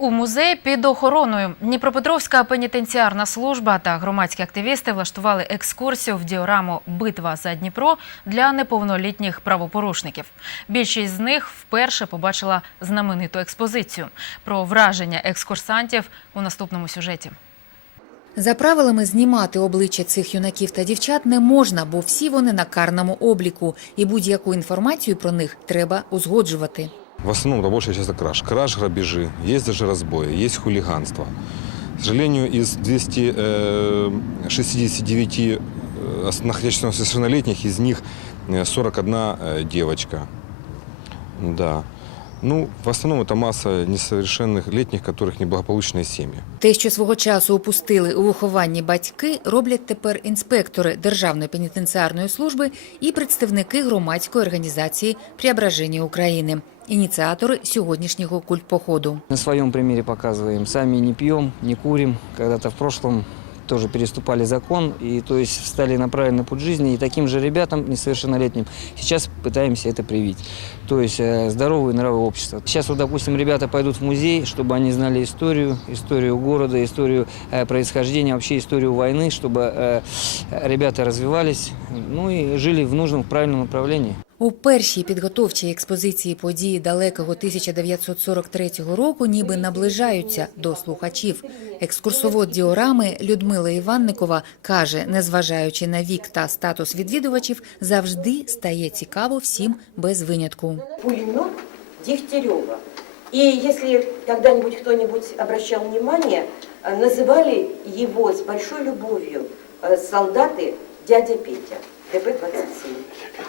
У музей під охороною Дніпропетровська пенітенціарна служба та громадські активісти влаштували екскурсію в діораму Битва за Дніпро для неповнолітніх правопорушників. Більшість з них вперше побачила знамениту експозицію. Про враження екскурсантів у наступному сюжеті. За правилами знімати обличчя цих юнаків та дівчат не можна, бо всі вони на карному обліку, і будь-яку інформацію про них треба узгоджувати. В основном это большая часть это краж. Краж, грабежи, есть даже разбои, есть хулиганство. К сожалению, из 269 э, ос- находящихся несовершеннолетних, из них э, 41 э, девочка. Да. Ну, в основном это масса несовершенных летних, которых неблагополучные семьи. Те, що свого часу упустили у вихованні батьки, роблять тепер інспектори Державної пенітенціарної служби і представники громадської організації «Преображення України, ініціатори сьогоднішнього культпоходу. На своем примере показываем. Сами не пьем, не курим. Когда-то в прошлом тоже переступали закон, и то есть встали на правильный путь жизни. И таким же ребятам несовершеннолетним сейчас пытаемся это привить. То есть э, здоровые нравы общества. Сейчас вот, допустим, ребята пойдут в музей, чтобы они знали историю, историю города, историю э, происхождения, вообще историю войны, чтобы э, ребята развивались, ну и жили в нужном, в правильном направлении. У першій підготовчій експозиції події далекого 1943 року ніби наближаються до слухачів. Екскурсовод діорами Людмила Іванникова каже, незважаючи на вік та статус відвідувачів, завжди стає цікаво всім без винятку. пулемет Дегтярева. И если когда-нибудь кто-нибудь обращал внимание, э, называли его с большой любовью э, солдаты дядя Петя, ДП-27.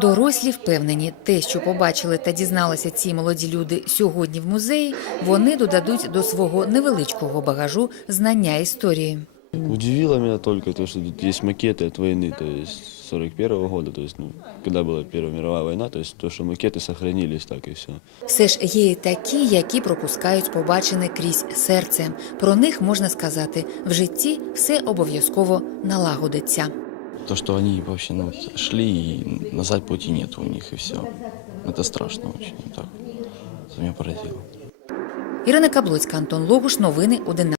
Дорослі впевнені, те, що побачили та дізналися ці молоді люди сьогодні в музеї, вони додадуть до свого невеличкого багажу знання історії. Удивило меня только то, что тут есть макеты от войны, то есть 41 года, то есть, ну, когда была Первая мировая война, то есть то, что макеты сохранились, так и все. Все ж є і такі, які пропускають побачене крізь серце. Про них можна сказати, в житті все обов'язково налагодиться. То, что они вообще ну, шли, и назад пути нет у них, и все. Это страшно очень. Так. Это меня поразило. Ірина Каблоцька, Антон Логуш. Новини 11.